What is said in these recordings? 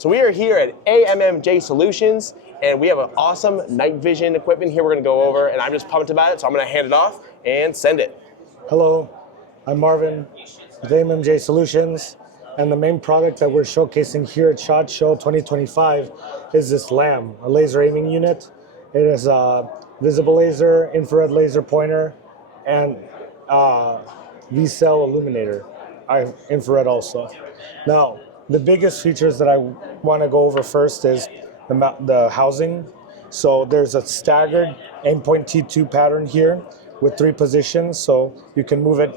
So we are here at AMMJ Solutions, and we have an awesome night vision equipment here we're going to go over, and I'm just pumped about it, so I'm going to hand it off and send it. Hello, I'm Marvin with AMMJ Solutions, and the main product that we're showcasing here at SHOT Show 2025 is this LAM, a laser aiming unit. It is a visible laser, infrared laser pointer, and V-cell illuminator, infrared also. Now, the biggest features that I want to go over first is the housing. So there's a staggered aimpoint T2 pattern here with 3 positions, so you can move it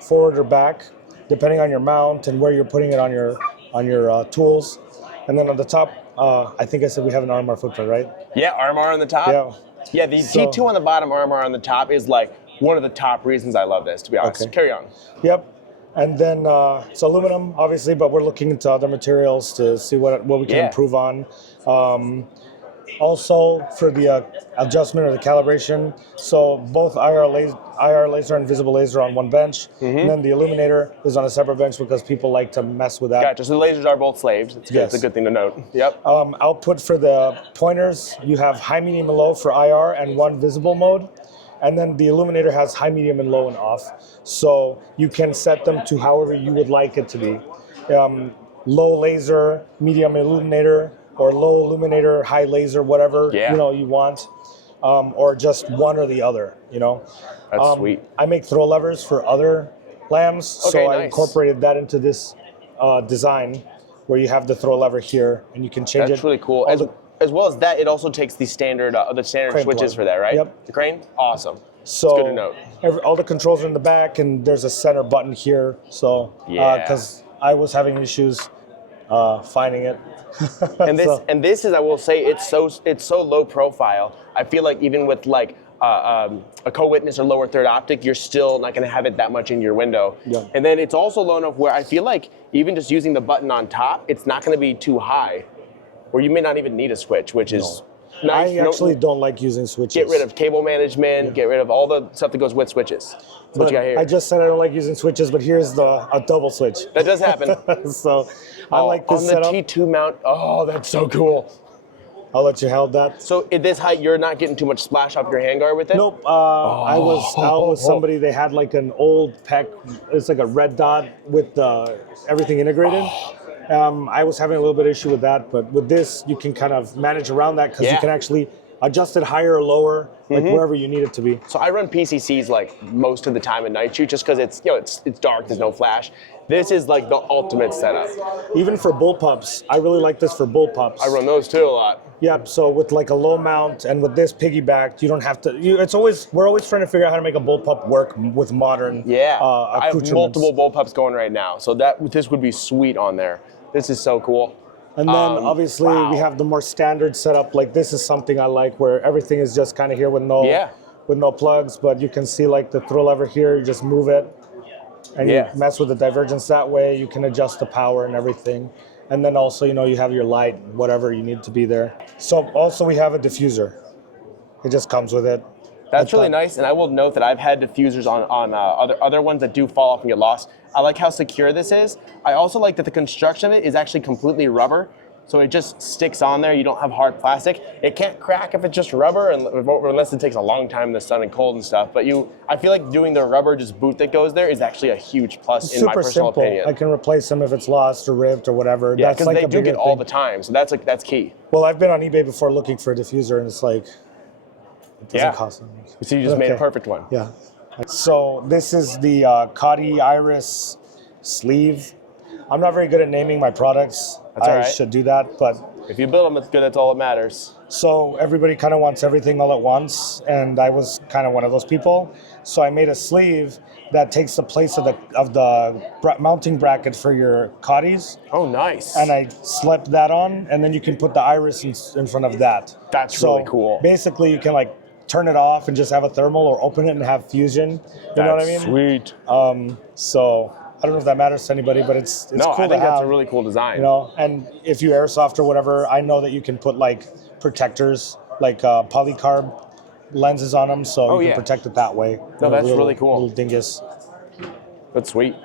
forward or back depending on your mount and where you're putting it on your tools. And then on the top, I think I said we have an RMR footprint, right? Yeah, RMR on the top. Yeah, the T2 on the bottom, RMR on the top is like one of the top reasons I love this, to be honest. Okay. Carry on. Yep. And then it's aluminum, obviously, but we're looking into other materials to see what we can improve on. Also, for the adjustment or the calibration, so both IR laser and visible laser on one bench, and then the illuminator is on a separate bench because people like to mess with that. Gotcha, so the lasers are both slaved. It's a good thing to note. Yep. Output for the pointers, you have high, medium, and low for IR and 1 visible mode. And then the illuminator has high, medium, and low and off. So you can set them to however you would like it to be. Low laser, medium illuminator, or low illuminator, high laser, whatever you want. Or just one or the other, That's sweet. I make throw levers for other LAMs, so I incorporated that into this design where you have the throw lever here and you can change it. That's really cool. As well as that, it also takes the standard switches plug for that, right? Yep. The crane? Awesome. So it's good to note. All the controls are in the back, and there's a center button here. So, because I was having issues finding it. And this is, I will say, it's so low profile. I feel like even with like a co-witness or lower third optic, you're still not going to have it that much in your window. Yeah. And then it's also low enough where I feel like even just using the button on top, it's not going to be too high, where you may not even need a switch, which is nice. I actually don't like using switches. Get rid of cable management, get rid of all the stuff that goes with switches. That's what you got here. I just said I don't like using switches, but here's a double switch. That does happen. So I like this setup. On the T2 mount, that's so cool. I'll let you hold that. So at this height, you're not getting too much splash off your handguard with it? Nope. I was out with somebody, they had like an old PEC, it's like a red dot with everything integrated. I was having a little bit of issue with that, but with this, you can kind of manage around that because you can actually adjust it higher or lower, like wherever you need it to be. So I run PCCs like most of the time at night shoot, just because it's dark, there's no flash. This is like the ultimate setup. Even for bullpups, I really like this for bullpups. I run those too a lot. Yep. So with like a low mount and with this piggybacked, you don't have to. We're always trying to figure out how to make a bullpup work with modern. I have multiple bullpups going right now, so this would be sweet on there. This is so cool. And then obviously we have the more standard setup. Like this is something I like where everything is just kind of here with no plugs, but you can see like the throw lever here, you just move it and you mess with the divergence that way. You can adjust the power and everything. And then also, you have your light, whatever you need to be there. So also we have a diffuser. It just comes with it. That's really nice, and I will note that I've had diffusers on other ones that do fall off and get lost. I like how secure this is. I also like that the construction of it is actually completely rubber, so it just sticks on there. You don't have hard plastic. It can't crack if it's just rubber, unless it takes a long time in the sun and cold and stuff. But I feel like doing the rubber just boot that goes there is actually a huge plus in my personal opinion. I can replace them if it's lost or ripped or whatever. Yeah, because they do get all the time, so that's key. Well, I've been on eBay before looking for a diffuser, and it's like, it doesn't cost them. So you just made a perfect one. Yeah. So this is the Cody Iris sleeve. I'm not very good at naming my products. I should do that, but if you build them, it's good. That's all that matters. So everybody kind of wants everything all at once, and I was kind of one of those people. So I made a sleeve that takes the place of the mounting bracket for your Codys. Oh, nice. And I slept that on, and then you can put the Iris in front of that. That's really cool. Basically, you can like turn it off and just have a thermal, or open it and have fusion. You know what I mean? Sweet. So I don't know if that matters to anybody, but it's cool to have. I think that's a really cool design. And if you airsoft or whatever, I know that you can put like protectors, like polycarb lenses on them, so you can protect it that way. No, that's really cool. Little dingus. That's sweet.